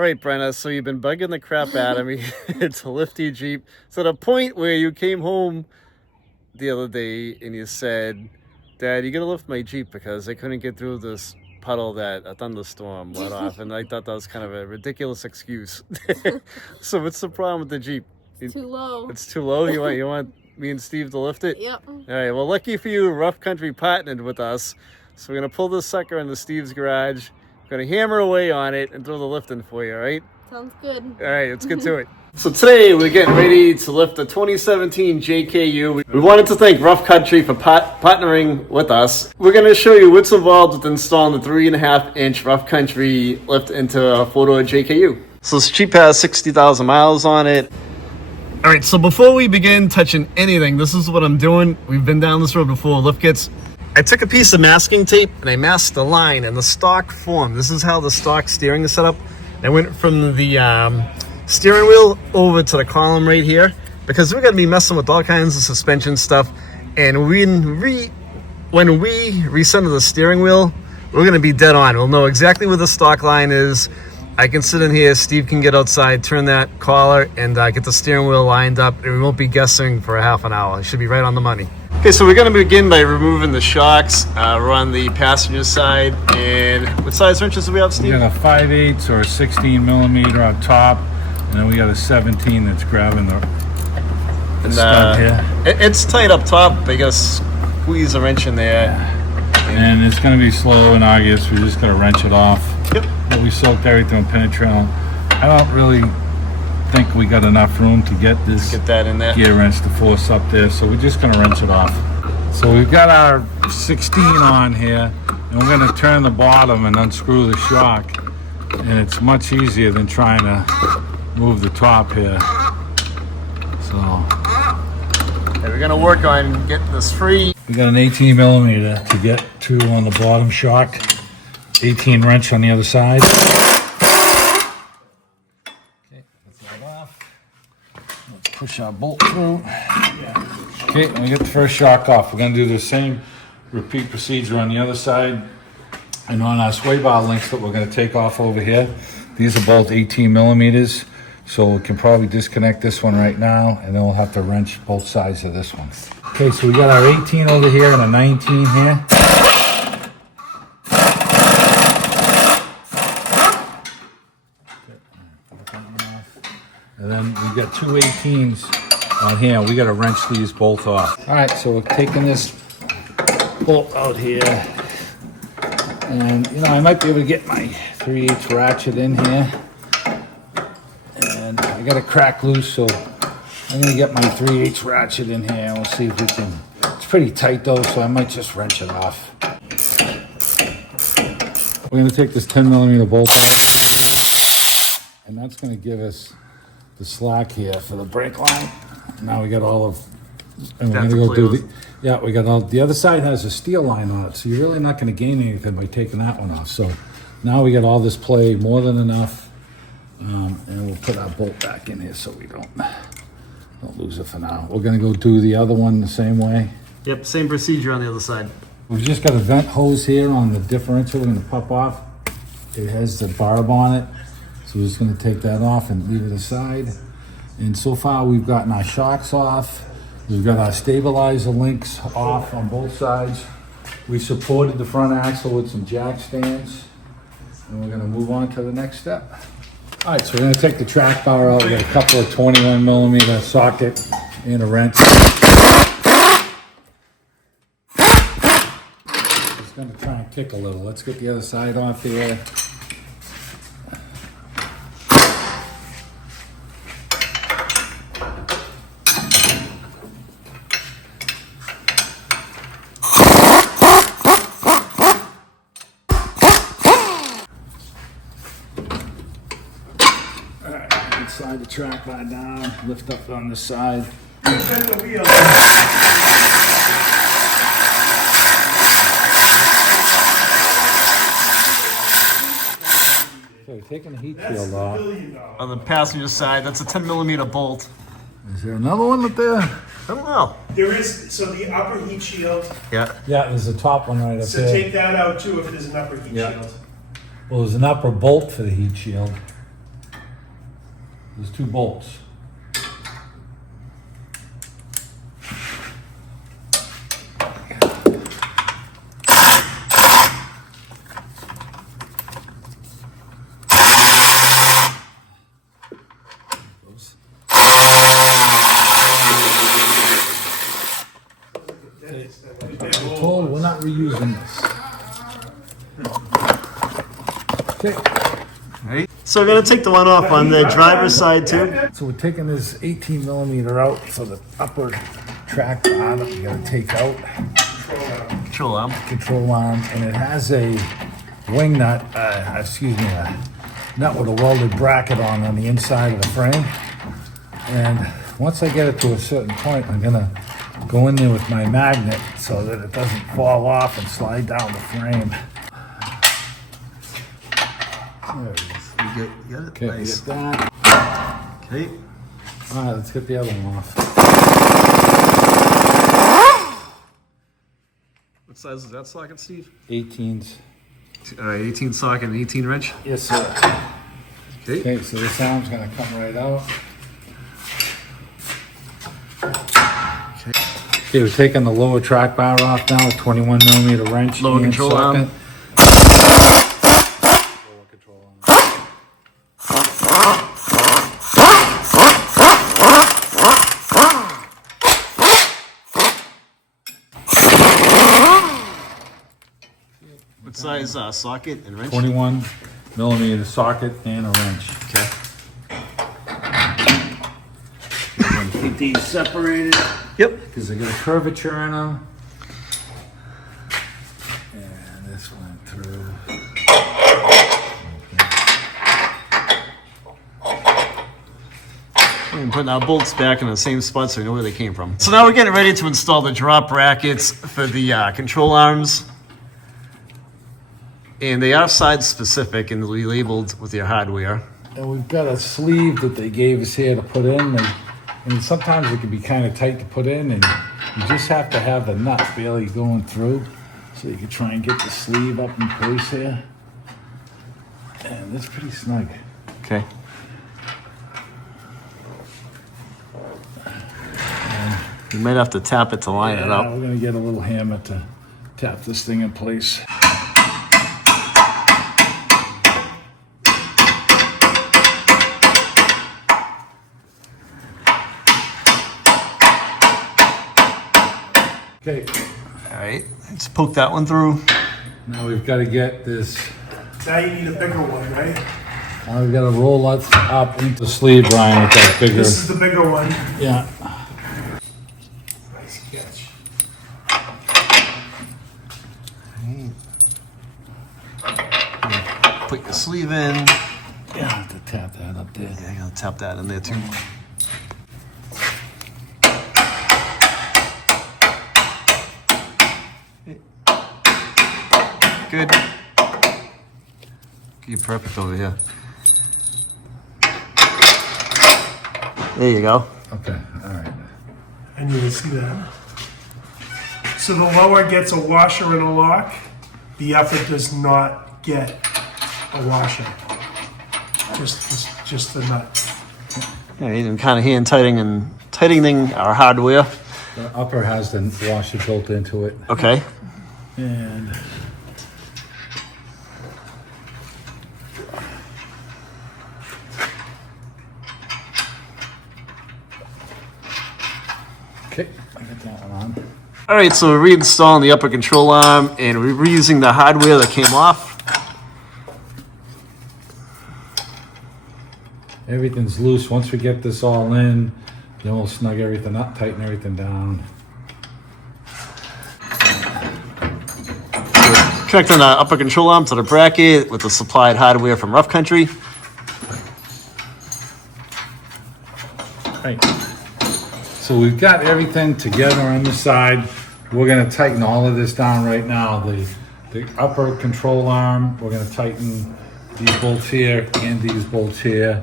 All right, Brenna, so you've been bugging the crap out of me to lift your Jeep to the point where you came home the other day and you said, Dad, you gotta lift my Jeep because I couldn't get through this puddle that a thunderstorm let off. And I thought that was kind of a ridiculous excuse. So what's the problem with the Jeep? It's too low. It's too low? You want me and Steve to lift it? Yep. All right, well, lucky for you, Rough Country partnered with us. So we're gonna pull this sucker into Steve's garage. Gonna hammer away on it and throw the lifting for you, all right? Sounds good. All right, let's get to it. So today we're getting ready to lift the 2017 JKU. We wanted to thank Rough Country for partnering with us. We're gonna show you what's involved with installing the 3.5-inch Rough Country lift into a 4-door JKU. So this Jeep has 60,000 miles on it. All right, so before we begin touching anything, this is what I'm doing. We've been down this road before, lift kits. I took a piece of masking tape and I masked the line in the stock form. This is how the stock steering is set up. I went from the steering wheel over to the column right here because we're going to be messing with all kinds of suspension stuff. And when we recenter the steering wheel, we're going to be dead on. We'll know exactly where the stock line is. I can sit in here, Steve can get outside, turn that collar, and get the steering wheel lined up, and we won't be guessing for a half an hour. It should be right on the money. Okay, so we're going to begin by removing the shocks. We're on the passenger side, and what size wrenches do we have, Steve? We got a 5/8 or a 16 millimeter on top, and then we got a 17 that's grabbing the stud here. It's tight up top. I guess squeeze a wrench in there. And it's going to be slow and obvious. We're just going to wrench it off. Yep. But we soaked everything with penetrail. I don't really think we got enough room to get this that in there. Gear wrench to force up there, so we're just going to wrench it off. So we've got our 16 on here, and we're going to turn the bottom and unscrew the shock, and it's much easier than trying to move the top here. So we're going to work on getting this free. we got an 18 millimeter to get to on the bottom shock, 18 wrench on the other side. Push our bolt through. Okay, and we get the first shock off. We're going to do the same repeat procedure on the other side. And on our sway bar links that we're going to take off over here, these are both 18 millimeters. So we can probably disconnect this one right now, and then we'll have to wrench both sides of this one. Okay, so we got our 18 over here and a 19 here. And then we got two 18s on here. We got to wrench these both off. All right, so we're taking this bolt out here. And, you know, I might be able to get my 3/8 ratchet in here. And I got a crack loose, so I'm going to get my 3/8 ratchet in here. And we'll see if we can. It's pretty tight, though, so I might just wrench it off. We're going to take this 10 millimeter bolt out. And that's going to give us the slack here for the brake line. Now we got all of, and we're gonna go do the, yeah, we got all, the other side has a steel line on it, so you're really not gonna gain anything by taking that one off. So now we got all this play, more than enough, and we'll put our bolt back in here so we don't lose it for now. We're gonna go do the other one the same way. Yep, same procedure on the other side. We've just got a vent hose here on the differential we're gonna pop off. It has the barb on it. So we're just going to take that off and leave it aside. And so far we've gotten our shocks off. We've got our stabilizer links off on both sides. We supported the front axle with some jack stands. And we're going to move on to the next step. All right, so we're going to take the track bar out. We got a couple of 21 millimeter socket and a wrench. It's going to try and kick a little. Let's get the other side off here. Slide the track bar down, lift up on the side. Set the wheel. So we're taking the heat shield off. On the passenger side, that's a 10 millimeter bolt. Is there another one up there? I don't know. There is, so the upper heat shield, Yeah. Yeah, there's a top one right up so there. take that out too if there's an upper heat Yeah. shield. Well, there's an upper bolt for the heat shield. There's 2 bolts. We're told we're not reusing this. Okay. Right. So we're gonna take the one off on the driver's side too. So we're taking this 18mm out for the upper track arm. We gotta take out Control arm. control arm, and it has a wing nut. A nut with a welded bracket on the inside of the frame. And once I get it to a certain point, I'm gonna go in there with my magnet so that it doesn't fall off and slide down the frame. There it is. You get it? Okay, Nice. we get that. Okay. All right, let's get the other one off. What size is that socket, Steve? 18s. All right, 18 socket and 18 wrench. Yes, sir. Okay. Okay, so this arm's gonna come right out. Okay, we're taking the lower track bar off now, a 21mm wrench. Lower and control arm. socket. Lower control arm. What size socket and wrench? 21mm socket and a wrench. Okay. Keep these separated Yep. because they got a curvature in them. And this went through. And putting our bolts back in the same spot so we know where they came from. So now we're getting ready to install the drop brackets for the control arms. And they are side specific and they'll be labeled with your hardware. And we've got a sleeve that they gave us here to put in. And sometimes it can be kind of tight to put in, and you just have to have the nut barely going through. So you can try and get the sleeve up in place here. And it's pretty snug. Okay. You might have to tap it to line it up. We're gonna get a little hammer to tap this thing in place. Okay, All right, let's poke that one through. now we've got to get this. Now you need a bigger one, right? Now we've got to roll that up into the sleeve, Brian, with that bigger. This is the bigger one. Yeah. Nice catch. Put your sleeve in. Yeah, I have to tap that up there. Yeah, I gotta tap that in there too. Good. You're perfect over here. There you go. Okay, all right. And you can see that. So the lower gets a washer and a lock. The upper does not get a washer. Just the nut. Yeah, and kind of hand tightening our hardware. The upper has the washer built into it. Okay. And okay, I got that one on. All right, so we're reinstalling the upper control arm and we're reusing the hardware that came off. Everything's loose. Once we get this all in, then we'll snug everything up, tighten everything down. Connecting the upper control arm to the bracket with the supplied hardware from Rough Country. Right. So we've got everything together on the side. We're gonna tighten all of this down right now. The upper control arm, we're gonna tighten these bolts here and these bolts here.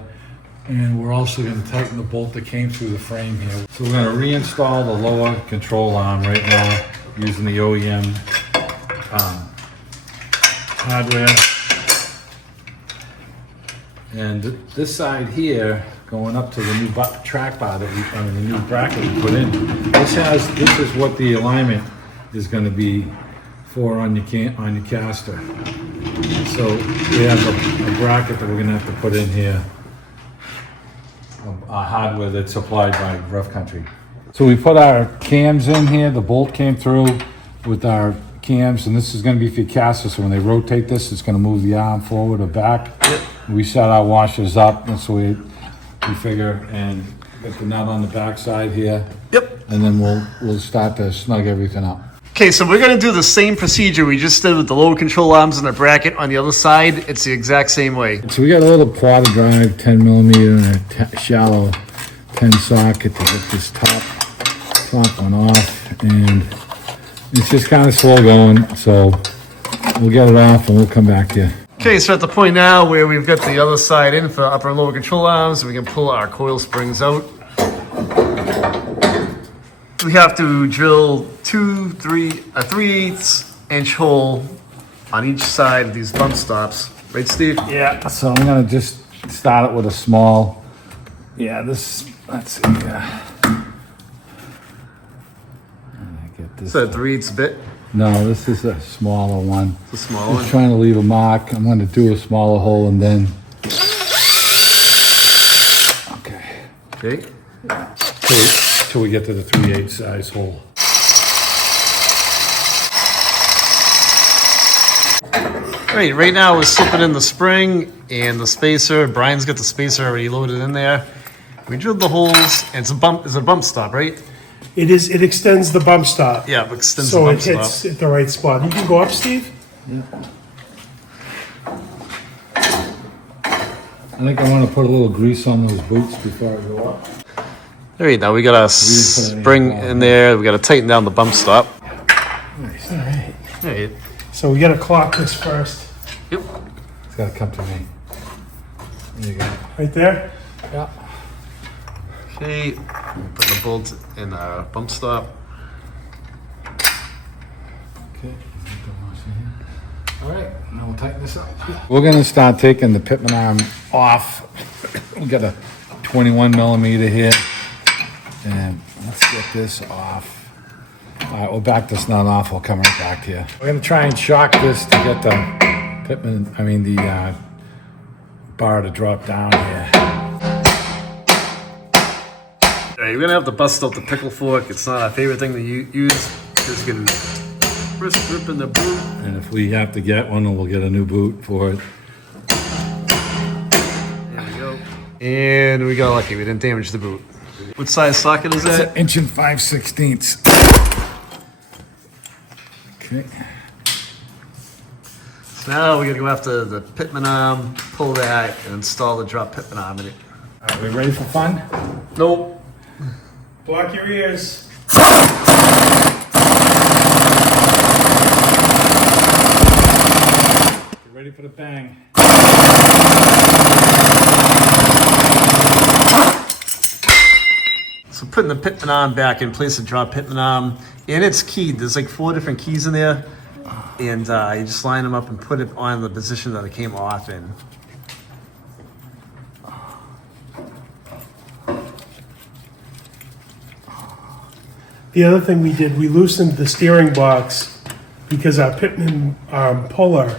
And we're also gonna tighten the bolt that came through the frame here. So we're gonna reinstall the lower control arm right now using the OEM hardware. And this side here, going up to the new track bar that the new bracket we put in, this is what the alignment is going to be for on your caster. So we have a bracket that we're going to have to put in here, hardware that's supplied by Rough Country. So we put our cams in here. The bolt came through with our cams, and this is going to be for your caster. So when they rotate this, it's going to move the arm forward or back. Yep. We set our washers up, and so we figure and get the nut on the back side here. Yep. And then we'll start to snug everything up. Okay, so we're gonna do the same procedure we just did with the lower control arms and the bracket on the other side. It's the exact same way. So we got a little plotter drive, 10 millimeter, and a shallow 10 socket to get this top one off, and it's just kind of slow going. So we'll get it off and we'll come back to you. Okay, so at the point now where we've got the other side in for upper and lower control arms, we can pull our coil springs out. We have to drill 3/8 inch hole on each side of these bump stops. Right, Steve? Yeah, so I'm gonna just start it with a small, let's see, get this. Is that a 3/8 bit? No, this is a smaller one. It's a smaller one? Just trying to leave a mark. I'm gonna do a smaller hole and then. Okay. Till we get to the 3/8 size hole. Right now we're slipping in the spring and the spacer. Brian's got the spacer already loaded in there. We drilled the holes, and it's a bump stop, right? It is. It extends the bump stop. Yeah, it extends So the it bump stop. hits at the right spot. You can go up, Steve? Yeah. I think I want to put a little grease on those boots before I go up. Alright, now we got a spring in there. We got to tighten down the bump stop. Nice. All right. Alright. So we got to clock this first. Yep. It's got to come to me. There you go. Right there? Yeah. Okay, put the bolt in our bump stop. Okay. All right, now we'll tighten this up. We're gonna start taking the Pitman arm off. We got a 21 millimeter here, and let's get this off. All right, we'll back this nut off. We'll come right back to you. We're gonna try and shock this to get the the bar to drop down here. Alright, we're gonna have to bust out the pickle fork. It's not our favorite thing to use. Just gonna rip in the boot. And if we have to get one, we'll get a new boot for it. There we go. And we got lucky. We didn't damage the boot. What size socket is that? It's 1 5/16". Okay. So now we're gonna go after the Pitman arm, pull that, and install the drop Pitman arm in it. Are we ready for fun? Nope. Block your ears. Get ready for the bang. So putting the Pitman arm back in place, the drop Pitman arm, and it's keyed. There's like 4 different keys in there, and you just line them up and put it on the position that it came off in. The other thing we did, we loosened the steering box because our Pitman puller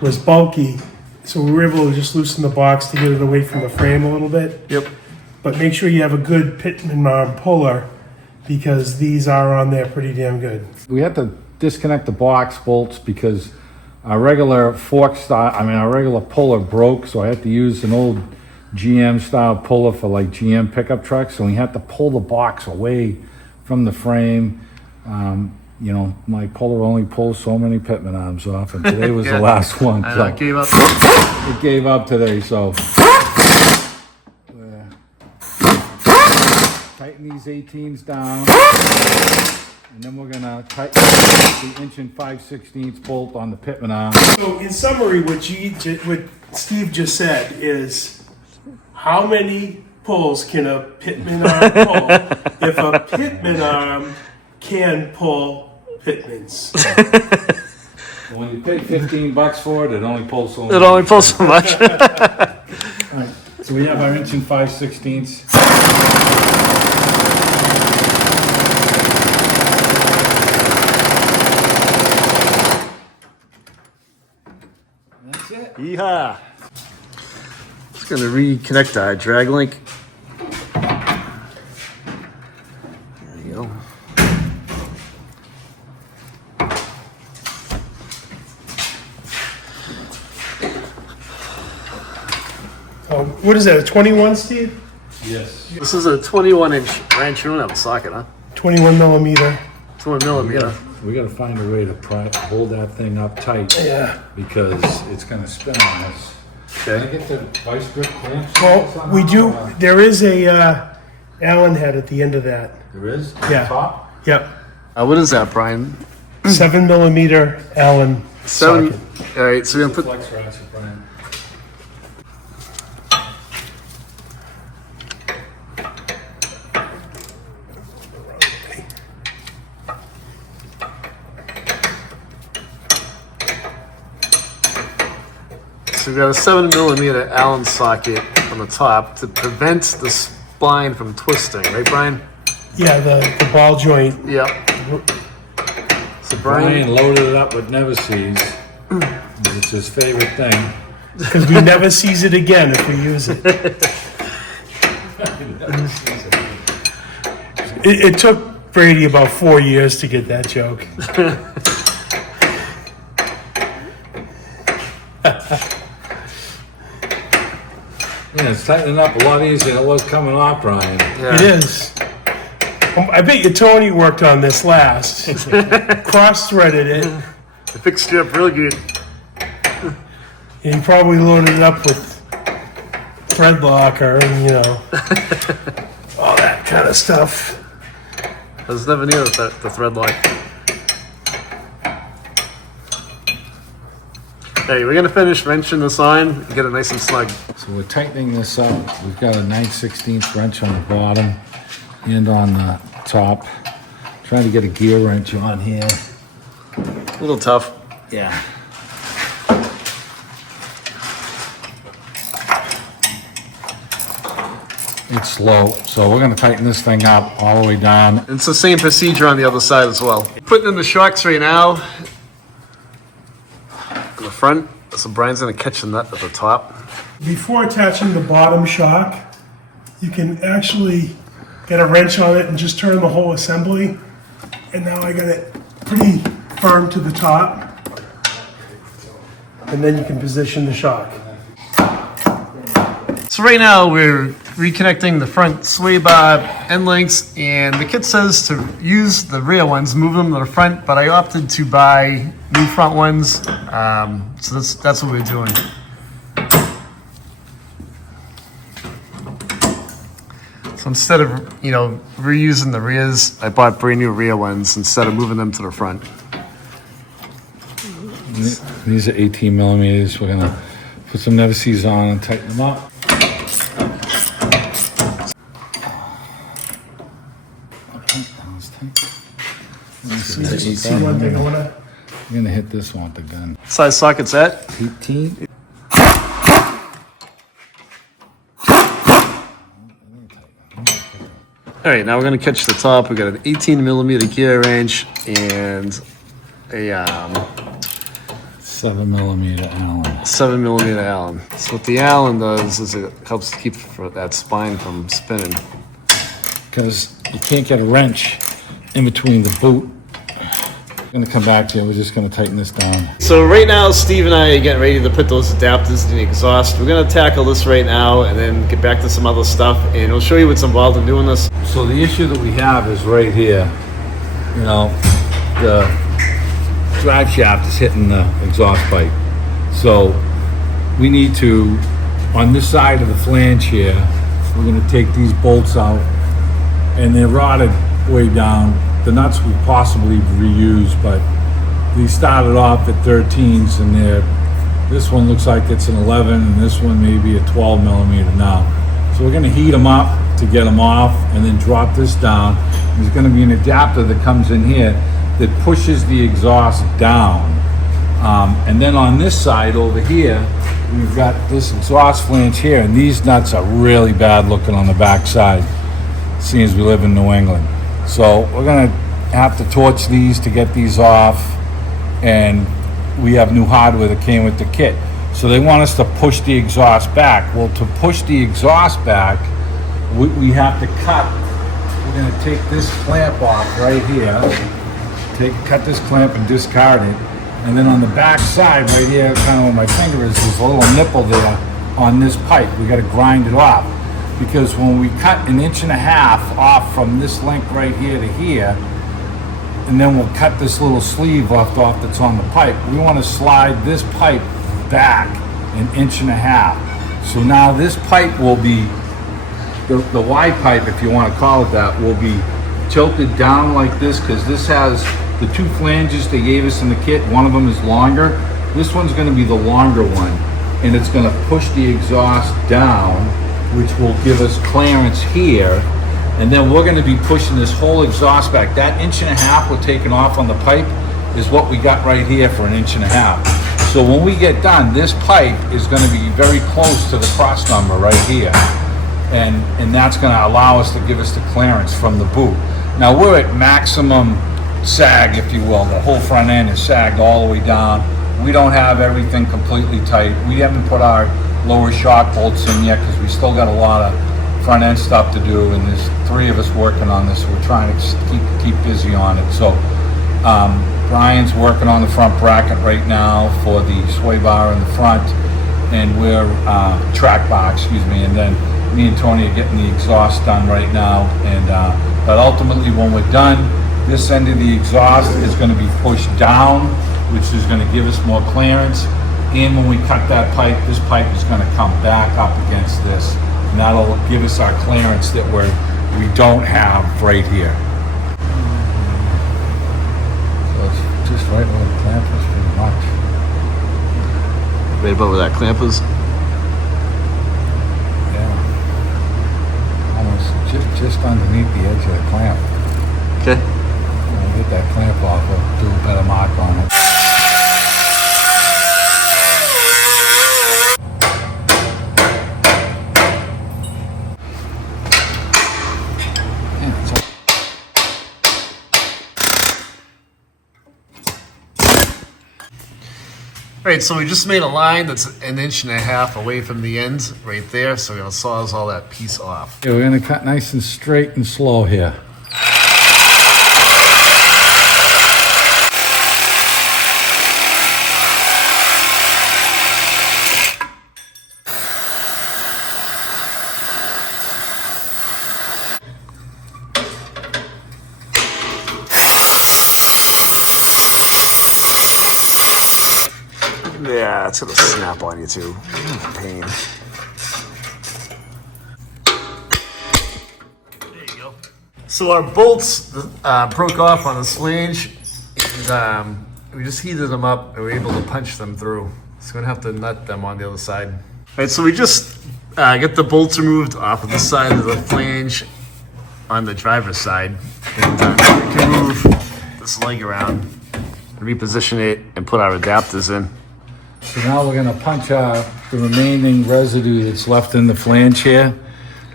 was bulky. So we were able to just loosen the box to get it away from the frame a little bit. Yep. But make sure you have a good Pitman puller because these are on there pretty damn good. We had to disconnect the box bolts because our regular our regular puller broke, so I had to use an old GM style puller for like GM pickup trucks, and we had to pull the box away from the frame. My puller only pulls so many Pitman arms off, and today was Yeah. the last one. I So know, gave up. it gave up today, so. Tighten these 18s down, and then we're gonna tighten the 1 5/16" bolt on the Pitman arm. So in summary, what Steve just said is, how many pulls can a Pitman arm pull if a Pitman arm can pull Pitmans? When you pay $15 for it, it only pulls so much. It only pulls so much. So we have our inch and 5/16. That's it. Yeehaw! Just gonna reconnect our drag link. There you go. What is that, a 21, Steve? Yes. This is a 21-inch wrench. You don't have a socket, huh? 21 millimeter. 21 millimeter. We gotta find a way to hold that thing up tight. Yeah. Because it's gonna spin on us. Can I Okay. get the vice grip clamp? Well, we do, there is a Allen head at the end of that. There is? Yeah. Top? Yep. What is that, Brian? 7 millimeter Allen Seven. socket. All right, so we're gonna put. Flex ratchet, Brian. So we've got a 7 millimeter Allen socket on the top to prevent the spline from twisting, right, Brian? Yeah, the ball joint. Yep. So Brian Brian, loaded it up with never sees. It's his favorite thing. Because we never sees it again if we use it. It took Brady about 4 years to get that joke. Yeah, it's tightening up a lot easier than it was coming off, Brian. yeah. It is. I bet you Tony worked on this last. Cross-threaded it. It fixed you up real good. And he probably loaded it up with thread locker and, you know, all that kind of stuff. I was never near the thread lock. Hey, we're gonna finish wrenching this on and get it nice and snug. So we're tightening this up. We've got a 9/16 wrench on the bottom and on the top. Trying to get a gear wrench on here. A little tough. Yeah. It's slow, so we're gonna tighten this thing up all the way down. It's the same procedure on the other side as well. Putting in the shocks right now. In the front, so Brian's gonna catch the nut at the top. Before attaching the bottom shock, you can actually get a wrench on it and just turn the whole assembly. And now I got it pretty firm to the top. And then you can position the shock. So right now we're reconnecting the front sway bar end links, and the kit says to use the rear ones, move them to the front, but I opted to buy new front ones, so that's what we're doing. So instead of, reusing the rears, I bought brand new rear ones instead of moving them to the front. These are 18 millimeters. We're gonna put some never sees on and tighten them up. See one thing I wanna. I'm gonna hit this one with the gun. Size socket's at? 18. All right, now we're gonna catch the top. We got an 18 millimeter gear wrench and a 7 millimeter Allen. 7 millimeter Allen. So what the Allen does is it helps keep that spine from spinning. Because you can't get a wrench in between the boot. I'm gonna come back to you. We're just gonna tighten this down. So right now, Steve and I are getting ready to put those adapters in the exhaust. We're gonna tackle this right now and then get back to some other stuff, and we'll show you what's involved in doing this. So the issue that we have is right here. You know, the drive shaft is hitting the exhaust pipe. So we need to, on this side of the flange here, we're gonna take these bolts out, and they're rotted way down. The nuts we possibly reuse, but these started off at 13s, and this one looks like it's an 11, and this one may be a 12 millimeter now. So we're gonna heat them up to get them off, and then drop this down. There's gonna be an adapter that comes in here that pushes the exhaust down And then on this side over here, we've got this exhaust flange here, and these nuts are really bad looking on the back side, seeing as we live in New England. So we're gonna have to torch these to get these off, and we have new hardware that came with the kit. So they want us to push the exhaust back. Well, to push the exhaust back, we have to cut. We're gonna take this clamp off right here. Cut this clamp and discard it. And then on the back side, right here, kind of where my finger is, there's a little nipple there on this pipe. We gotta grind it off. Because when we cut 1.5 inches off from this length right here to here, and then we'll cut this little sleeve off that's on the pipe, we wanna slide this pipe back 1.5 inches. So now this pipe will be, the Y pipe, if you want to call it that, will be tilted down like this, because this has the 2 flanges they gave us in the kit. One of them is longer. This one's going to be the longer one, and it's going to push the exhaust down, which will give us clearance here. And then we're going to be pushing this whole exhaust back. That 1.5 inches we're taking off on the pipe is what we got right here for 1.5 inches. So when we get done, this pipe is going to be very close to the cross number right here. And that's going to allow us to give us the clearance from the boot. Now we're at maximum sag, if you will. The whole front end is sagged all the way down. We don't have everything completely tight. We haven't put our lower shock bolts in yet because we still got a lot of front end stuff to do, and there's 3 of us working on this, so we're trying to keep busy on it. So Brian's working on the front bracket right now for the sway bar in the front, and we're track bar, excuse me, and then me and Tony are getting the exhaust done right now. And but ultimately, when we're done, this end of the exhaust is going to be pushed down, which is going to give us more clearance. And when we cut that pipe, this pipe is going to come back up against this, and that'll give us our clearance that we don't have right here. So it's just right where the clamp is, pretty much. Right about where that clamp is. Just underneath the edge of the clamp. Okay. When I get that clamp off, I'll do a better mark on it. Right, so we just made a line that's 1.5 inches away from the end right there, so we're gonna saws all that piece off. Yeah, we're gonna cut nice and straight and slow here. Yeah, it's gonna snap on you too. Pain. There you go. So our bolts broke off on the flange, and we just heated them up and we were able to punch them through. So we're gonna have to nut them on the other side. All right, so we just get the bolts removed off of the side of the flange on the driver's side, and we can move this leg around, reposition it, and put our adapters in. So now we're gonna punch the remaining residue that's left in the flange here.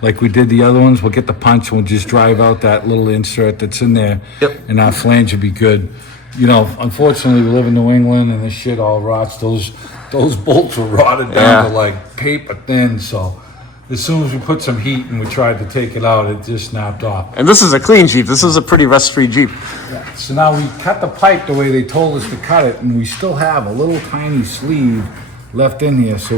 Like we did the other ones, we'll get the punch and we'll just drive out that little insert that's in there. Yep. And our flange will be good. You know, unfortunately, we live in New England and this shit all rots. Those bolts were rotted down to like paper thin. So as soon as we put some heat and we tried to take it out, it just snapped off. And this is a clean Jeep. This is a pretty rust-free Jeep. Yeah. So now we cut the pipe the way they told us to cut it, and we still have a little tiny sleeve left in here. So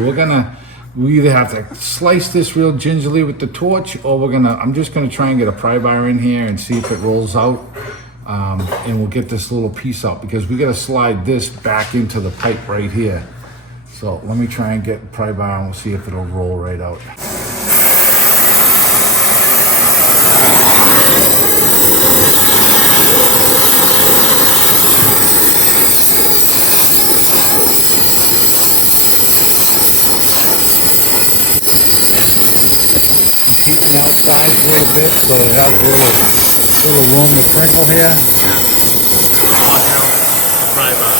we either have to slice this real gingerly with the torch, or I'm just gonna try and get a pry bar in here and see if it rolls out. And we'll get this little piece out because we gotta slide this back into the pipe right here. So let me try and get the pry bar and we'll see if it'll roll right out. Outside a little bit so it has a little room to crinkle here. Pry bar.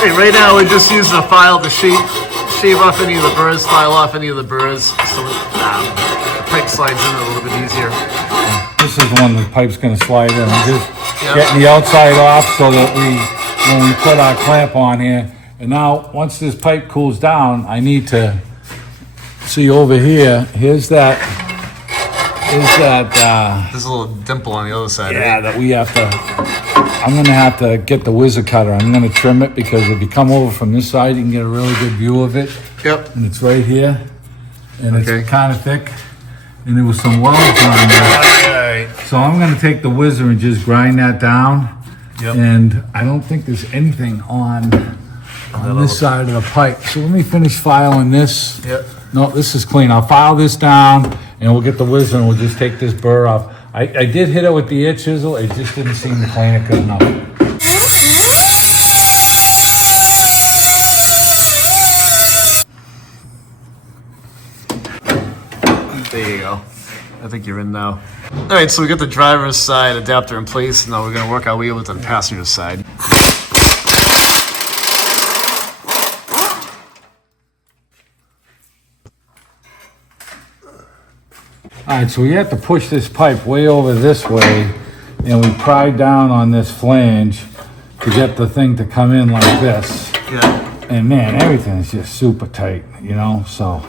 Hey, right now we're just using a file to shave off any of the burrs, file off any of the burrs, so the pipe slides in a little bit easier. This is the one the pipe's gonna slide in. I'm just getting the outside off so that when we put our clamp on here. And now, once this pipe cools down, I need to see over here. Here's that. There's a little dimple on the other side. Yeah, right? that we have to. I'm gonna have to get the whizzer cutter. I'm gonna trim it because if you come over from this side, you can get a really good view of it. Yep. And it's right here, and Okay. it's kind of thick, and there was some welds on there. So I'm gonna take the whizzer and just grind that down. Yep. And I don't think there's anything on this side of the pipe. So let me finish filing this. Yep. No, this is clean. I'll file this down, and we'll get the whizzer, and we'll just take this burr off. I did hit it with the ear chisel. It just didn't seem to clean it good enough. There you go. I think you're in now. All right, so we got the driver's side adapter in place. Now we're gonna work our way over to the passenger side. All right, so we have to push this pipe way over this way, and we pry down on this flange to get the thing to come in like this. Yeah. And man, everything is just super tight, you know? So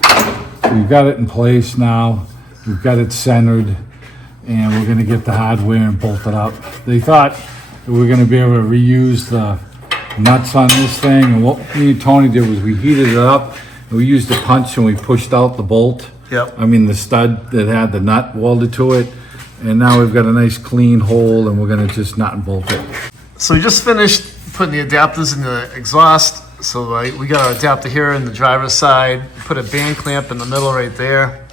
we've got it in place now. We've got it centered, and we're gonna get the hardware and bolt it up. They thought that we were gonna be able to reuse the nuts on this thing, and what me and Tony did was we heated it up, and we used a punch and we pushed out the bolt. Yep. I mean the stud that had the nut welded to it, and now we've got a nice clean hole, and we're gonna just nut and bolt it. So we just finished putting the adapters in the exhaust. So we got our adapter here in the driver's side. Put a band clamp in the middle right there.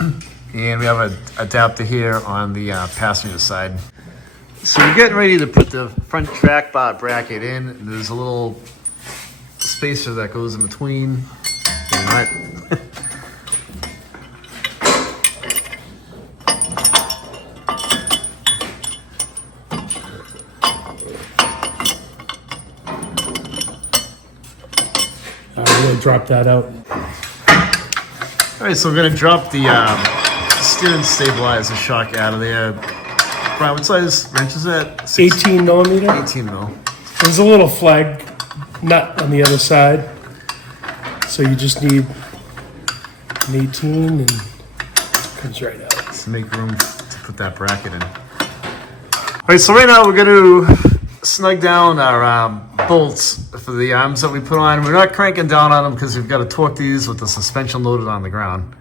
And we have an adapter here on the passenger side. So we're getting ready to put the front track bar bracket in. There's a little spacer that goes in between. We'll drop that out. All right, so we're gonna drop the steering stabilizer shock out of there. Brian, what size wrench is that? 18 millimeter. 18 mil. There's a little flag nut on the other side. So you just need an 18 and it comes right out. To make room to put that bracket in. All right, so right now we're gonna snug down our bolts for the arms that we put on. We're not cranking down on them because we've got to torque these with the suspension loaded on the ground.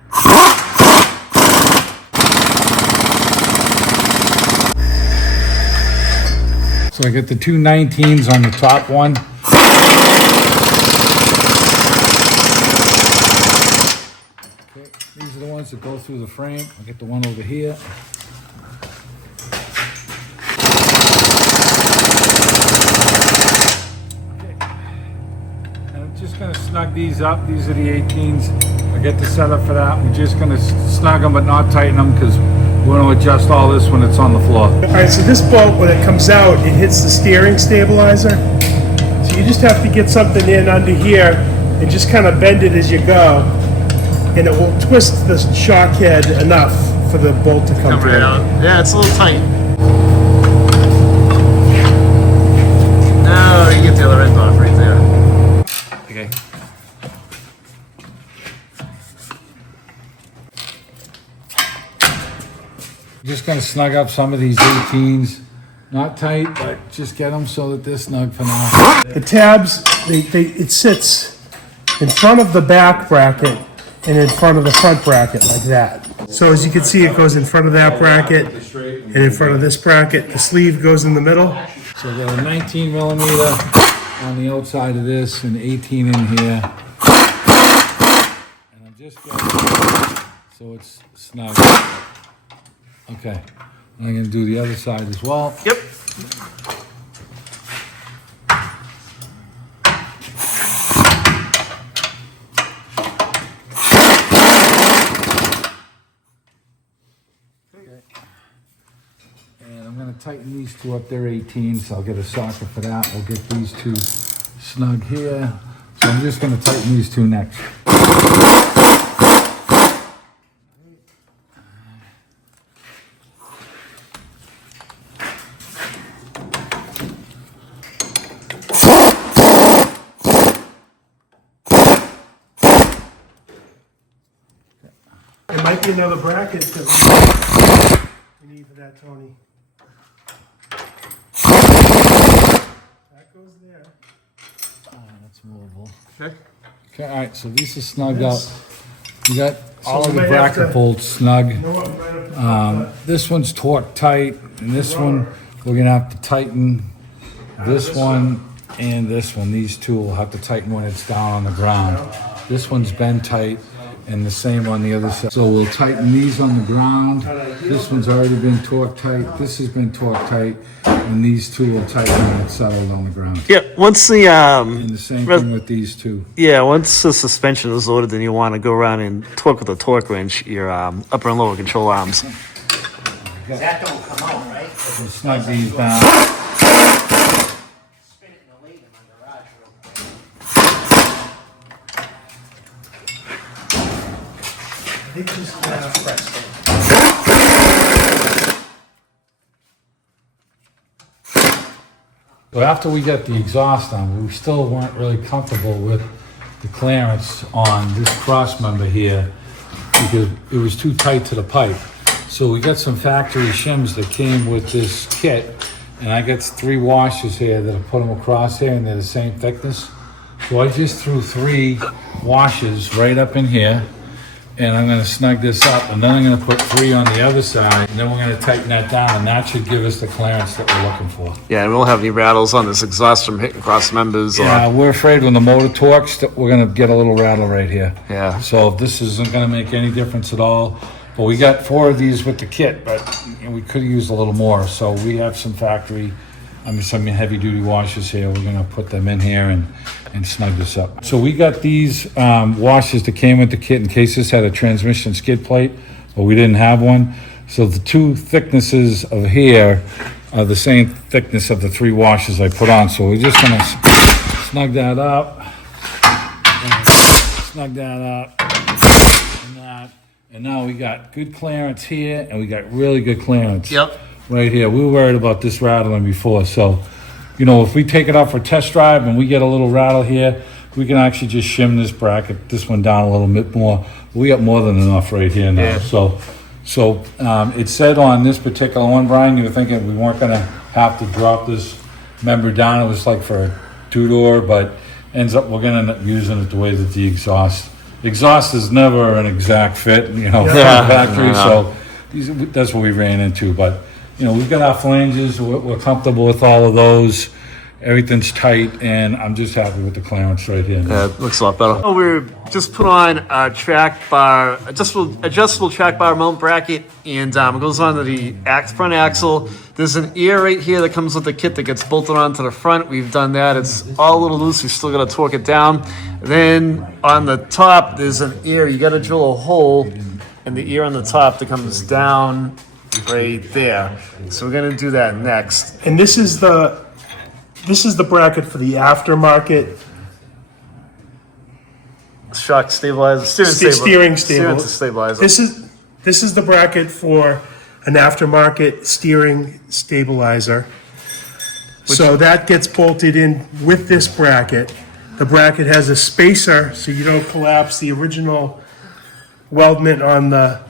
So I got the two 19s on the top one. Okay, these are the ones that go through the frame. I get the one over here. Just gonna snug these up. These are the 18s. I get the setup for that. We're just gonna snug them but not tighten them because we're gonna adjust all this when it's on the floor. All right, so this bolt, when it comes out, it hits the steering stabilizer. So you just have to get something in under here and just kind of bend it as you go. And it will twist the shock head enough for the bolt to come through. Right out. Yeah, it's a little tight. No, you get the other end off right there. Okay. Just gonna snug up some of these 18s. Not tight, but just get them so that they're snug for now. The tabs, it sits in front of the back bracket and in front of the front bracket like that. So as you can see, it goes in front of that bracket and in front of this bracket. The sleeve goes in the middle. So I got a 19 millimeter on the outside of this and 18 in here. And I'm just getting so it's snug. Okay, I'm gonna do the other side as well. Yep. And I'm gonna tighten these two up. They're 18, so I'll get a socket for that. We'll get these two snug here. So I'm just gonna tighten these two next. There might be another bracket that we need for that, Tony. That goes there. That's movable. Okay. Okay, all right, so these are snugged up. You got all we of the might have bracket to- bolts snug. You know what, right up the top, This one's torque tight, and this one, we're gonna have to tighten this one and this one. These two will have to tighten when it's down on the ground. This one's been tight, and the same on the other side. So we'll tighten these on the ground. This one's already been torque tight. This has been torque tight, and these two will tighten when it's settled on the ground. Yeah, once the And the same thing with these two. once the suspension is loaded, then you want to go around and torque with a torque wrench your upper and lower control arms. That don't come out, right? We'll snug these down. Spin it in the lathe in my garage real quick. I think this is pressed. So after we got the exhaust on, we still weren't really comfortable with the clearance on this cross member here because it was too tight to the pipe. So we got some factory shims that came with this kit, and I got 3 washers here that I put them across here, and they're the same thickness. So I just threw 3 washers right up in here, and I'm gonna snug this up, and then I'm gonna put 3 on the other side, and then we're gonna tighten that down, and that should give us the clearance that we're looking for. Yeah, and we won't have any rattles on this exhaust from hitting cross members. Yeah, we're afraid when the motor torques that we're gonna get a little rattle right here. Yeah. So this isn't gonna make any difference at all. But we got 4 of these with the kit, but we could have used a little more. So we have some some heavy duty washers here. We're gonna put them in here and snug this up. So we got these washers that came with the kit in case this had a transmission skid plate, but we didn't have one. So the 2 thicknesses of here are the same thickness of the 3 washers I put on. So we're just gonna snug that up, snug that up, and that. And now we got good clearance here, and we got really good clearance. Yep. Right here. We were worried about this rattling before. So, you know, if we take it out for a test drive and we get a little rattle here, we can actually just shim this bracket, this one down a little bit more. We got more than enough right here now. Yeah. So it said on this particular one, Brian, you were thinking we weren't going to have to drop this member down. It was like for a 2-door, but ends up we're going to end up using it the way that the exhaust is never an exact fit, you know, from the factory. So that's what we ran into. But, you know, we've got our flanges. We're comfortable with all of those. Everything's tight, and I'm just happy with the clearance right here. Yeah, it looks a lot better. Oh, we just put on a track bar, adjustable track bar mount bracket, and it goes onto the front axle. There's an ear right here that comes with the kit that gets bolted onto the front. We've done that. It's all a little loose. We still got to torque it down. Then on the top, there's an ear. You got to drill a hole in the ear on the top that comes down right there. So we're gonna do that next. And this is the bracket for the aftermarket Shock stabilizer, steering stabilizer. This is the bracket for an aftermarket steering stabilizer. So that gets bolted in with this bracket. The bracket has a spacer so you don't collapse the original weldment on the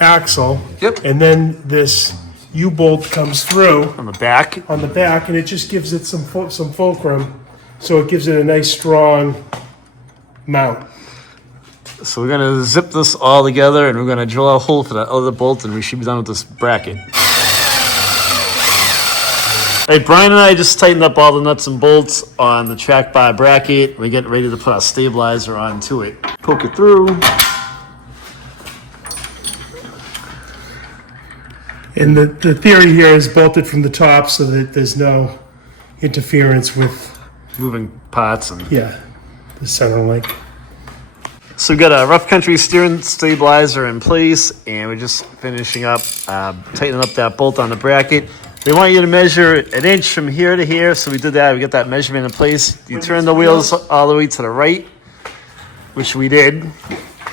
axle. Yep. And then this U-bolt comes through On the back. on the back, and it just gives it some fulcrum, so it gives it a nice strong mount. So we're gonna zip this all together, and we're gonna drill a hole for that other bolt, and we should be done with this bracket. Hey, Brian and I just tightened up all the nuts and bolts on the track bar bracket. We're getting ready to put our stabilizer onto it. Poke it through. And the theory here is bolted from the top so that there's no interference with, Moving parts and the center link. So we got a rough country steering stabilizer in place, and we're just finishing up, tightening up that bolt on the bracket. They want you to measure an inch from here to here, so we did that. We got that measurement in place. You turn the wheels all the way to the right, which we did,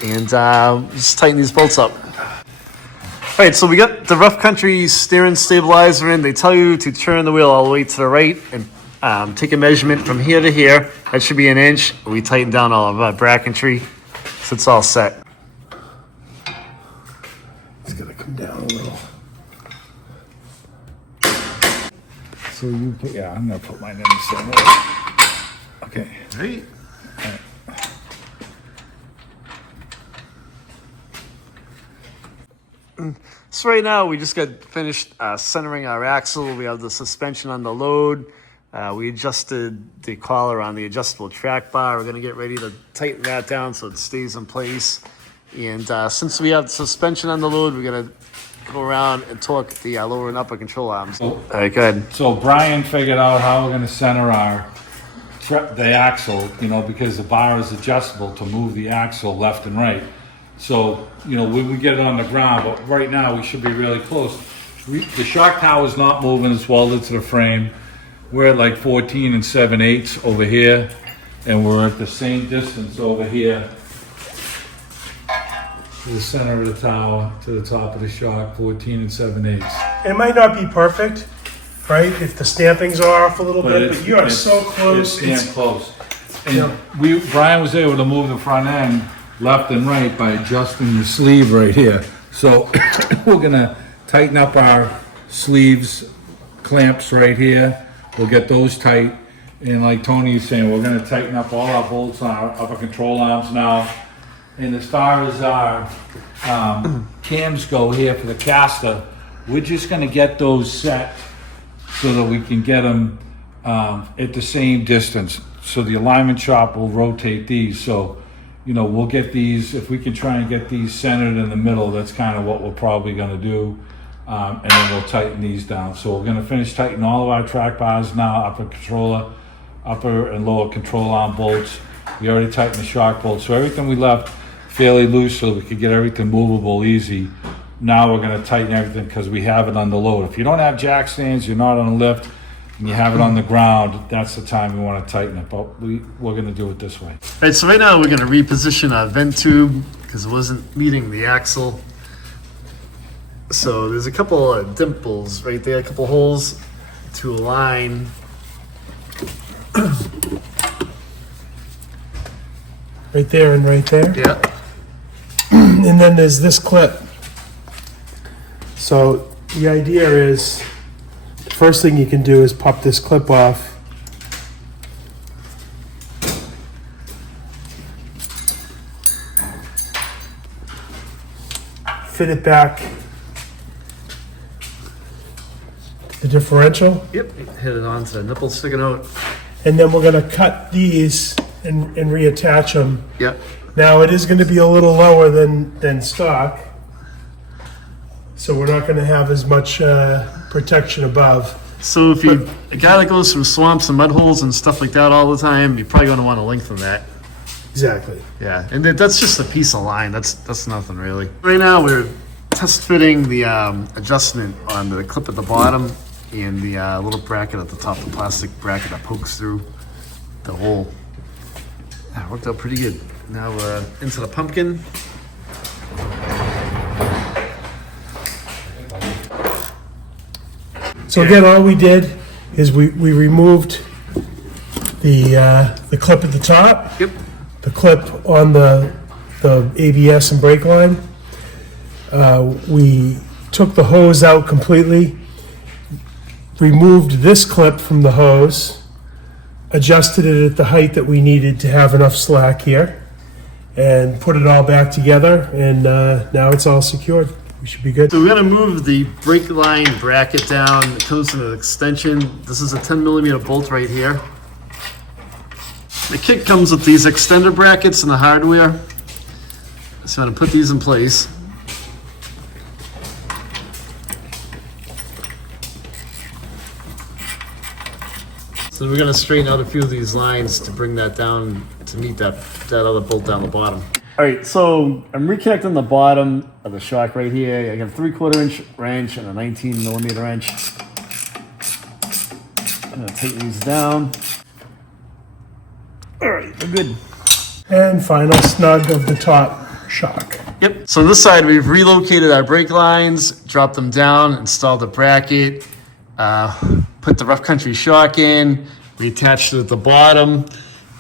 and just tighten these bolts up. All right, so we got the rough country steering stabilizer in. They tell you to turn the wheel all the way to the right and take a measurement from here to here. That should be an inch. We tighten down all of our bracketry, so it's all set. It's gonna come down a little. So you can, yeah, I'm gonna put mine in the same way. Okay. Right. So right now we just got finished centering our axle. We have the suspension on the load. We adjusted the collar on the adjustable track bar. We're gonna get ready to tighten that down so it stays in place. And since we have the suspension on the load, we're gonna go around and torque the lower and upper control arms. All right, go ahead. So Brian figured out how we're gonna center the axle, you know, because the bar is adjustable to move the axle left and right. So, you know, when we get it on the ground, but right now we should be really close. The shock tower is not moving, it's welded to the frame. We're at like 14 7/8 over here, and we're at the same distance over here to the center of the tower, to the top of the shock, 14 7/8. It might not be perfect, right? If the stampings are off a little bit, but you are so close. It's damn close. And Brian was able to move the front end left and right by adjusting the sleeve right here. So we're gonna tighten up our sleeves clamps right here. We'll get those tight. And like Tony is saying, we're gonna tighten up all our bolts on our upper control arms now. And as far as our cams go here for the caster, we're just gonna get those set so that we can get them at the same distance. So the alignment shop will rotate these. So, you know, we'll get these, if we can try and get these centered in the middle, that's kind of what we're probably gonna do. And then we'll tighten these down. So we're gonna finish tightening all of our track bars now, upper and lower control arm bolts. We already tightened the shock bolts. So everything we left fairly loose so we could get everything movable easy. Now we're gonna tighten everything because we have it on the load. If you don't have jack stands, you're not on a lift, and you have it on the ground, that's the time we wanna tighten it. But we're gonna do it this way. All right, so right now we're gonna reposition our vent tube because it wasn't meeting the axle. So there's a couple of dimples right there, a couple holes to align. Right there and right there. Yeah. And then there's this clip. So the idea is, the first thing you can do is pop this clip off. Fit it back to the differential. Yep. Hit it onto the nipple sticking out. And then we're gonna cut these and reattach them. Yep. Now it is going to be a little lower than stock, so we're not going to have as much protection above. So if you a guy that goes through swamps and mud holes and stuff like that all the time, you're probably going to want to lengthen that. Exactly. Yeah, and that's just a piece of line. That's nothing really. Right now we're test fitting the adjustment on the clip at the bottom and the little bracket at the top, the plastic bracket that pokes through the hole. That worked out pretty good. Now into the pumpkin. So again, all we did is we removed the clip at the top, Yep. the clip on the ABS and brake line. We took the hose out completely, removed this clip from the hose, adjusted it at the height that we needed to have enough slack here, and put it all back together, and now it's all secured. We should be good. So we're gonna move the brake line bracket down. It comes in an extension. This is a 10mm bolt right here. The kit comes with these extender brackets and the hardware. So I'm gonna put these in place. So we're gonna straighten out a few of these lines to bring that down to meet that other bolt down the bottom. All right, so I'm reconnecting the bottom of the shock right here. I got a 3/4 inch wrench and a 19 millimeter wrench. I'm gonna take these down. All right, we're good. And final snug of the top shock. Yep. So this side, we've relocated our brake lines, dropped them down, installed a bracket, put the rough country shock in, reattached it at the bottom.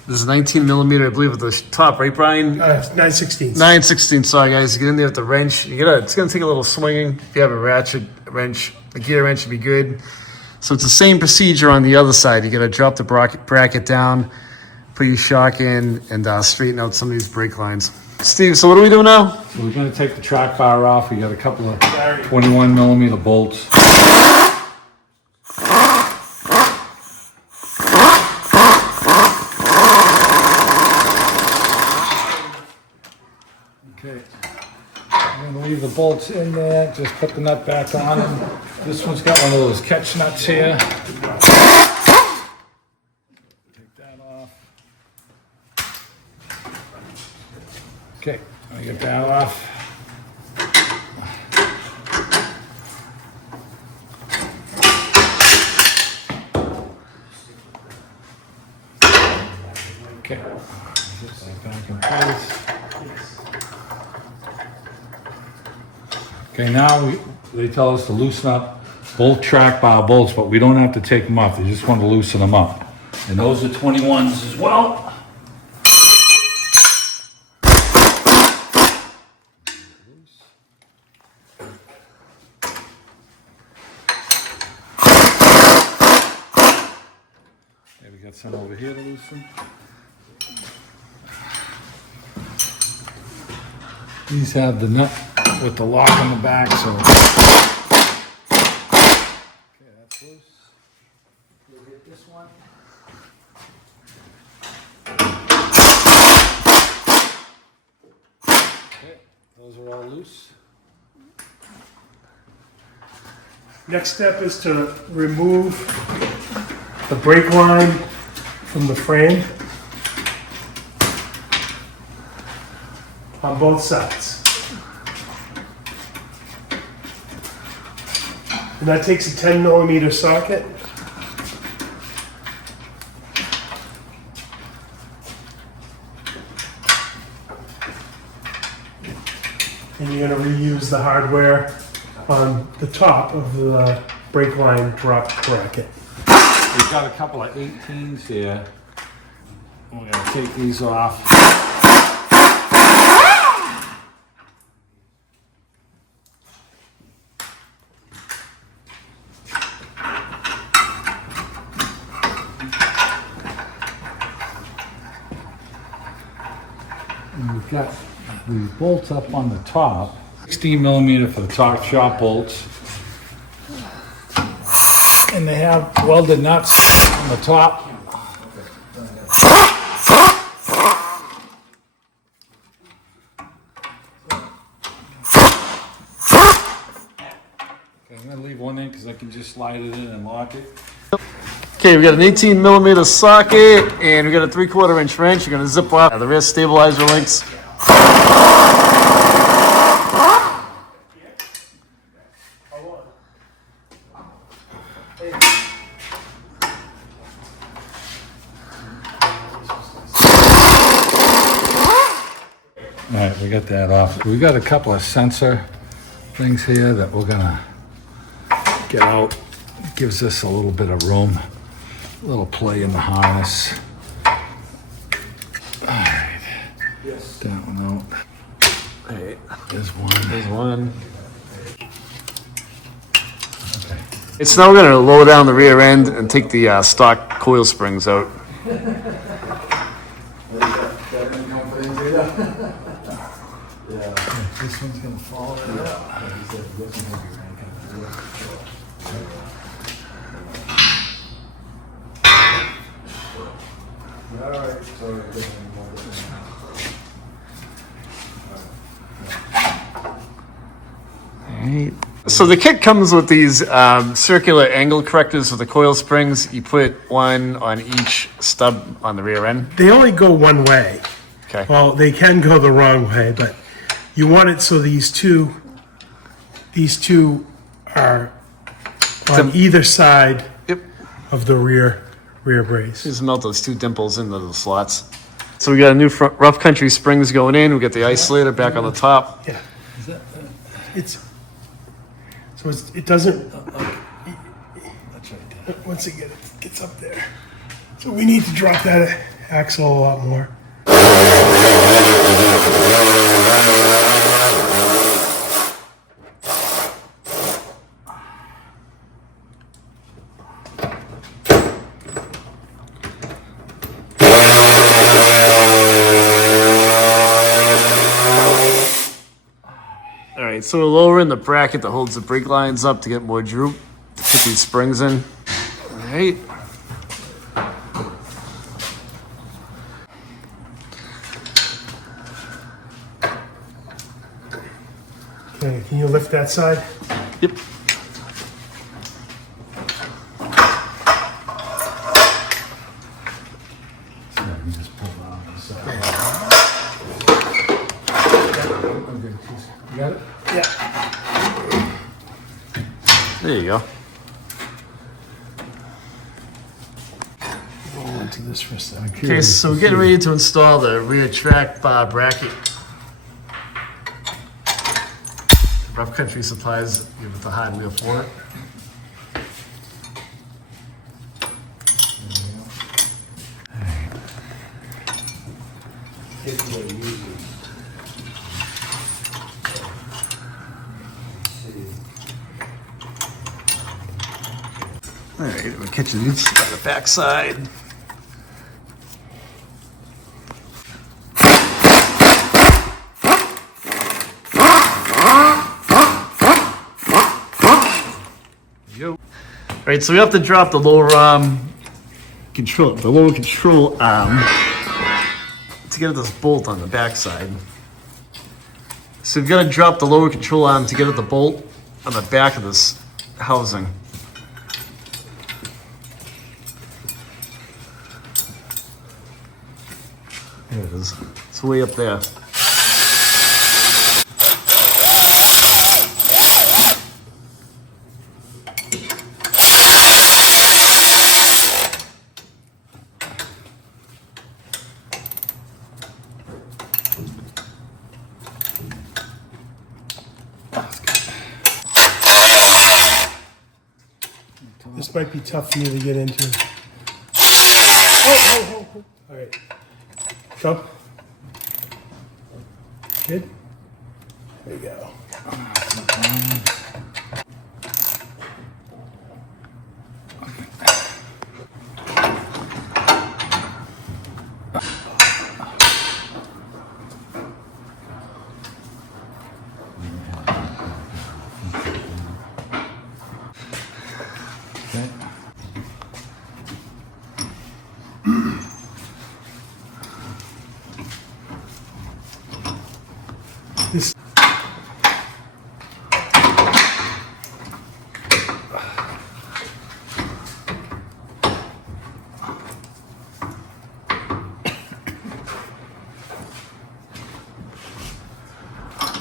This is 19 millimeter, I believe, at the top, right, Brian? 9/16. 9/16. Sorry, guys. You get in there with the wrench. It's gonna take a little swinging. If you have a ratchet wrench, a gear wrench would be good. So it's the same procedure on the other side. You gotta drop the bracket down, put your shock in, and straighten out some of these brake lines. Steve, so what do we do now? So we're going to take the track bar off. We got a couple of 21 millimeter bolts. Okay. I'm going to leave the bolts in there. Just put the nut back on. And this one's got one of those catch nuts here. Take that off. Okay, I get that off. Okay, get that back in place. Okay, now they tell us to loosen up both track bar bolts, but we don't have to take them off. They just want to loosen them up. And those are 21s as well. We got some over here to loosen. These have the nut with the lock on the back, so. Okay, that's loose. We'll get this one. Okay, those are all loose. Next step is to remove the brake line from the frame on both sides. And that takes a 10 millimeter socket. And you're going to reuse the hardware on the top of the brake line drop bracket. We've got a couple of 18s here. We're going to take these off. And we've got these bolts up on the top. 16 millimeter for the top shop bolts. And they have welded nuts on the top. Okay, I'm gonna leave one in because I can just slide it in and lock it. Okay, we got an 18 millimeter socket, and we got a 3/4 inch wrench. You're gonna zip off the rear stabilizer links. All right, we got that off. We got a couple of sensor things here that we're gonna get out. It gives us a little bit of room, a little play in the harness. All right, that one out. Hey, There's one. there's one. It's now we're gonna lower down the rear end and take the stock coil springs out. This one's gonna fall out. Alright. So the kit comes with these circular angle correctors for the coil springs. You put one on each stub on the rear end. They only go one way. Okay. Well, they can go the wrong way, but you want it so these two are on either side Yep. of the rear brace. Just melt those two dimples into the slots. So we got a new rough country springs going in. We got the isolator back on the top. Yeah. It doesn't. That's right there. Once it gets up there, so we need to drop that axle a lot more. All right, so we're lowering the bracket that holds the brake lines up to get more droop to put these springs in. All right. Okay, can you lift that side? Yep. So I can just pull it out on the side. I'm good. You got it? Yeah. There you go. Roll into this for a second. Okay, so we're getting ready to install the rear track bar bracket. Rough Country supplies you with the hardware for it. All right, we're catching these by the back side. Yo. All right, so we have to drop the lower lower control arm to get at this bolt on the back side. So we've got to drop the lower control arm to get at the bolt on the back of this housing. There it is. It's way up there. This might be tough for you to get into. Oh. All right. Go. Good. There you go. Okay. This.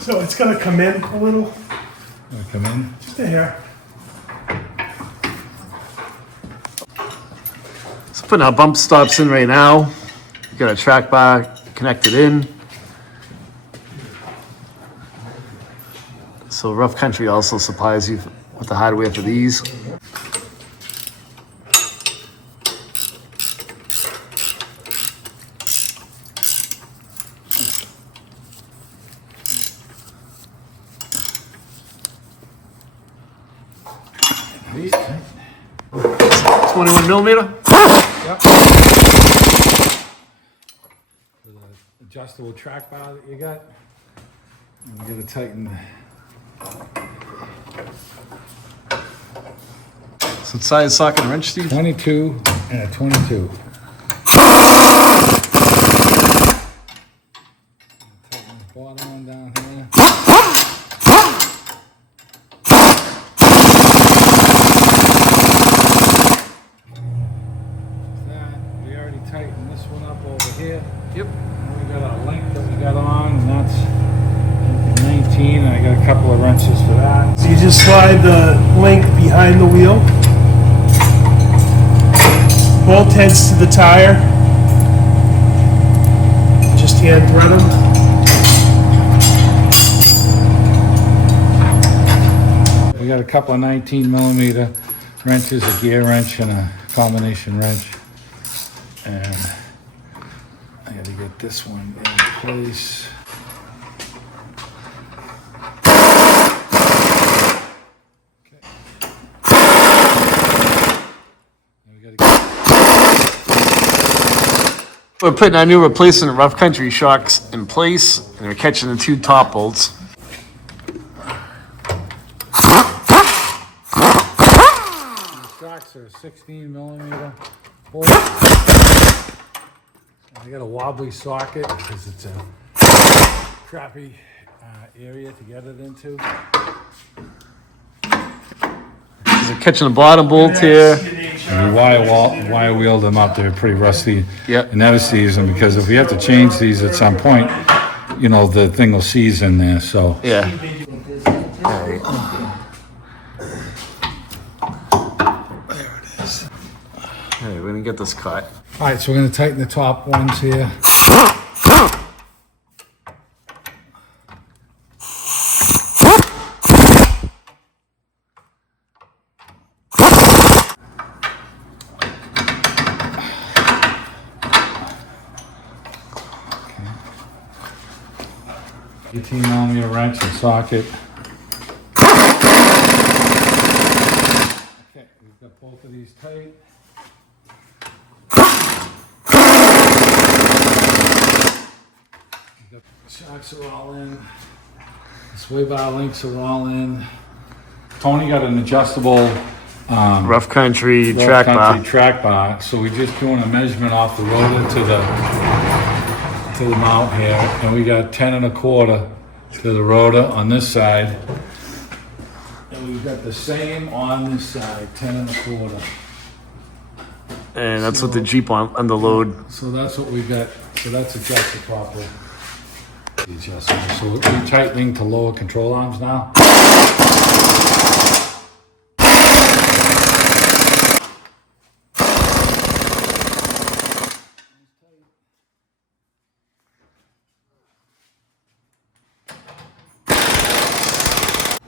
So it's gonna come in a little, Wanna come in? just a hair. So putting our bump stops in right now. We've got a track bar connected in. So Rough Country also supplies you with the hardware for these. Okay. 21 millimeter. Yep. For the adjustable track bar that you got, and we gotta tighten. So size socket and wrench, Steve. 22 and a 22. Tighten the bottom one down here. That, we already tightened this one up over here. Yep. And we got our couple of wrenches for that. So you just slide the link behind the wheel, bolt heads to the tire, just hand thread them. We got a couple of 19 millimeter wrenches, a gear wrench and a combination wrench. And I gotta get this one in place. We're putting our new replacement rough country shocks in place, and we're catching the 2 top bolts. Shocks are 16 millimeter bolt. I got a wobbly socket because it's a crappy area to get it into. We're catching the bottom bolt here. And we wire wheeled them up. They're pretty rusty. Yep. And never seize them because if we have to change these at some point, you know, the thing will seize in there. So Yeah. Alright, we're gonna get this cut. all right, so we're going to tighten the top ones here. Okay. 18 millimeter wrench and socket. Okay, we've got both of these tight. Shocks are all in. The sway bar links are all in. Tony got an adjustable Rough country road track country bar. track bar. So we're just doing a measurement off the rotor to the mount here, and we got 10 1/4 to the rotor on this side, and we've got the same on this side, 10 1/4. And that's with the Jeep on the load. So that's what we got. So that's adjusted properly. The adjustment. So we're tightening to lower control arms now.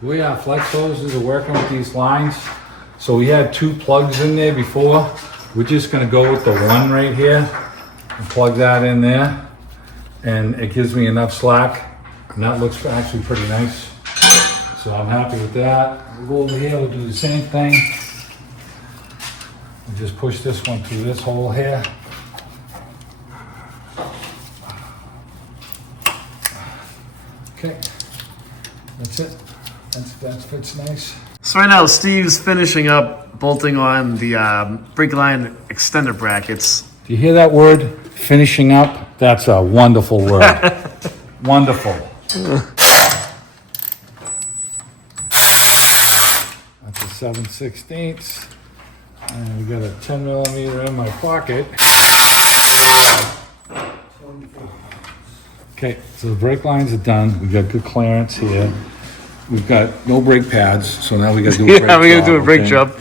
The way our flex hoses are working with these lines, so we had 2 plugs in there before. We're just gonna go with the one right here and plug that in there. And it gives me enough slack, and that looks actually pretty nice. So I'm happy with that. We'll go over here, we'll do the same thing. We'll just push this one through this hole here. Okay, that's it. That fits nice. So right now Steve's finishing up bolting on the brake line extender brackets. Do you hear that word? Finishing up? That's a wonderful word. Wonderful. That's a 7/16. And we got a 10 millimeter in my pocket. Okay, so the brake lines are done. We got good clearance here. We've got no brake pads, so now we got to do a brake Yeah, we're gonna do a brake okay? job.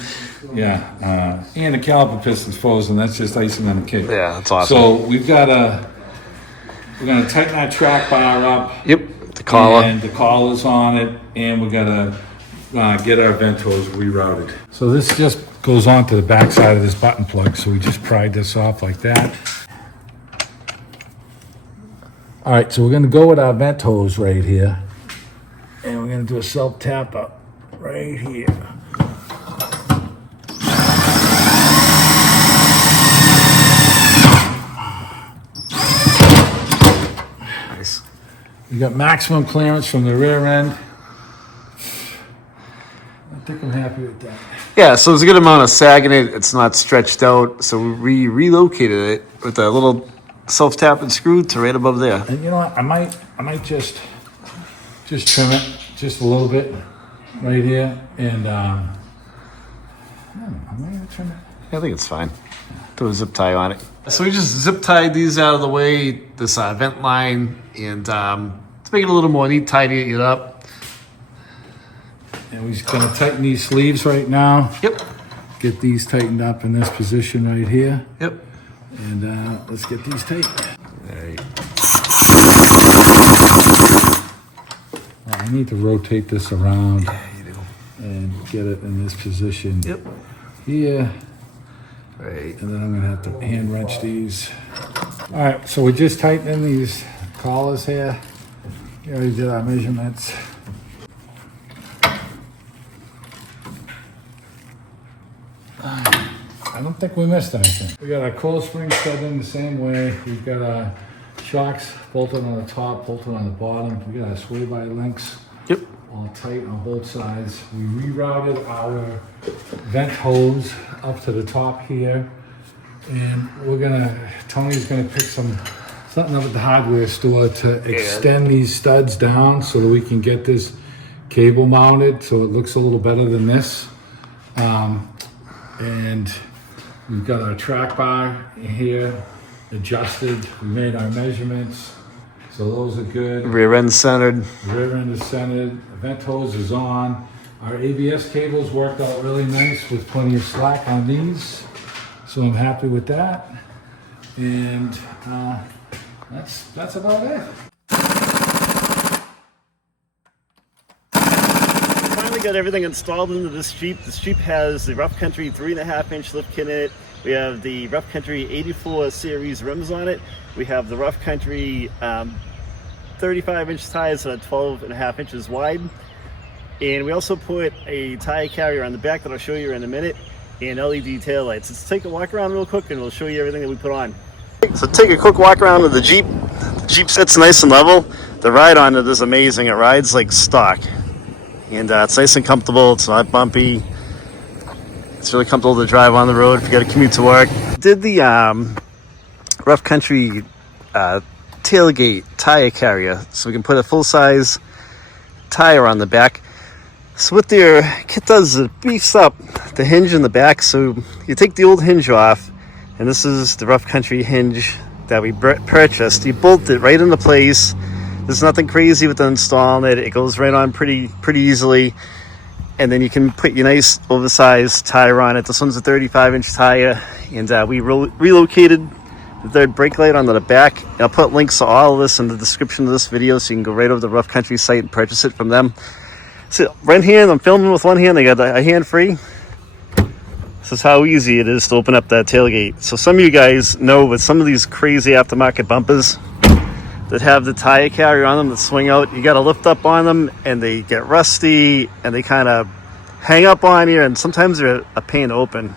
Yeah, and the caliper piston's frozen. That's just icing on the cake. Yeah, that's awesome. So we're gonna tighten our track bar up. Yep, the collar. And the collar's on it, and we're gonna get our vent hose rerouted. So this just goes on to the back side of this button plug. So we just pried this off like that. All right, so we're gonna go with our vent hose right here, and we're gonna do a self tap up right here. Nice. We got maximum clearance from the rear end. I think I'm happy with that. Yeah, so there's a good amount of sag in it. It's not stretched out, so we relocated it with a little self-tapping screw to right above there. And you know what? I might just trim it just a little bit right here, and I don't know, am I gonna trim it? I think it's fine. Throw a zip tie on it. So we just zip tied these out of the way, this vent line, and to make it a little more neat, tidy it up. And we're just gonna tighten these sleeves right now. Yep. Get these tightened up in this position right here. Yep. And let's get these tightened. Right. I need to rotate this around. Yeah, you do. And get it in this position. Yep. Here. Right. And then I'm gonna have to hand wrench these. All right, so we're just tightening these collars here. We already did our measurements. I don't think we missed anything. We got our coil spring set in the same way. We've got our shocks bolted on the top, bolted on the bottom. We got our sway-by links. Yep. All tight on both sides. We rerouted our vent hose up to the top here. And Tony's gonna pick something up at the hardware store to extend these studs down so that we can get this cable mounted so it looks a little better than this. And we've got our track bar here adjusted. We made our measurements. So those are good. Rear end centered. Rear end is centered. The vent hose is on. Our ABS cables worked out really nice with plenty of slack on these. So I'm happy with that. And that's about it. Finally got everything installed into this Jeep. This Jeep has the Rough Country 3.5-inch lift kit in it. We have the Rough Country 84 series rims on it. We have the Rough Country 35-inch tires that are 12.5 inches wide. And we also put a tire carrier on the back that I'll show you in a minute, and LED taillights. Let's take a walk around real quick and we'll show you everything that we put on. So take a quick walk around of the Jeep. The Jeep sits nice and level. The ride on it is amazing. It rides like stock. And it's nice and comfortable. It's not bumpy. It's really comfortable to drive on the road if you got to commute to work. Did the Rough Country tailgate tire carrier, so we can put a full-size tire on the back. So what their kit does is it beefs up the hinge in the back. So you take the old hinge off, and this is the Rough Country hinge that we purchased. You bolt it right into place. There's nothing crazy with installing it. It goes right on pretty easily. And then you can put your nice oversized tire on it. This one's a 35-inch tire, and we relocated the third brake light onto the back. And I'll put links to all of this in the description of this video, so you can go right over to the Rough Country site and purchase it from them. So right hand, I'm filming with one hand. I got a hand free. This is how easy it is to open up that tailgate. So some of you guys know with some of these crazy aftermarket bumpers that have the tire carrier on them that swing out, you got to lift up on them and they get rusty and they kind of hang up on you, and sometimes they're a pain to open.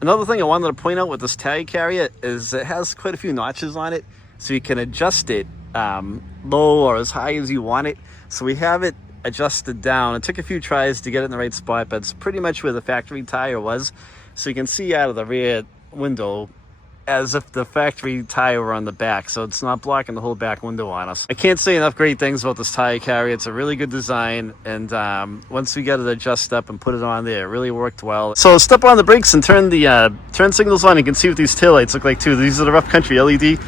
Another thing I wanted to point out with this tire carrier is it has quite a few notches on it, so you can adjust it low or as high as you want it. So we have it adjusted down. It took a few tries to get it in the right spot, but it's pretty much where the factory tire was. So you can see out of the rear window as if the factory tire were on the back, so it's not blocking the whole back window on us. I can't say enough great things about this tire carrier. It's a really good design, and once we got it adjusted up and put it on there, it really worked well. So step on the brakes and turn the turn signals on. You can see what these taillights look like too. These are the Rough Country LED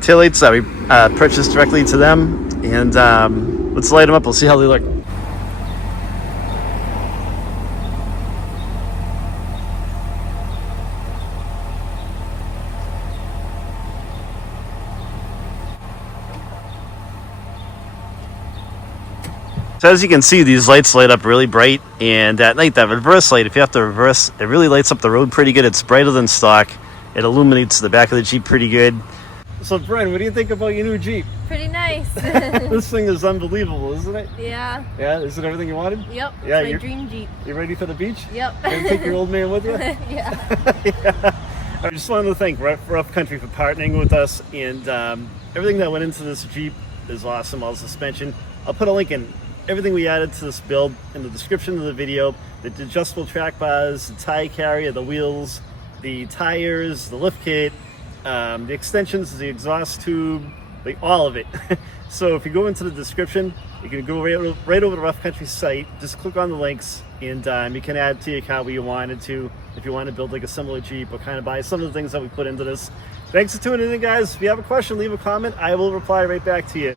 taillights that we purchased directly to them, and let's light them up. We'll see how they look. So as you can see, these lights light up really bright, and at night that reverse light, if you have to reverse, it really lights up the road pretty good. It's brighter than stock. It illuminates the back of the Jeep pretty good. So Brent, what do you think about your new Jeep? Pretty nice. This thing is unbelievable, isn't it? Yeah. Yeah, is it everything you wanted? Yep. Yeah, It's my dream Jeep. You ready for the beach? Yep. Gonna take your old man with you? Yeah. Yeah. I just wanted to thank Rough Country for partnering with us, and everything that went into this Jeep is awesome. All the suspension. I'll put a link in everything we added to this build in the description of the video. The adjustable track bars, the tire carrier, the wheels, the tires, the lift kit, the extensions, the exhaust tube, like all of it. So if you go into the description, you can go right over to Rough Country site, just click on the links, and you can add to your car what you wanted to, if you want to build like a similar Jeep or kind of buy some of the things that we put into this. Thanks for tuning in, guys. If you have a question, leave a comment. I will reply right back to you.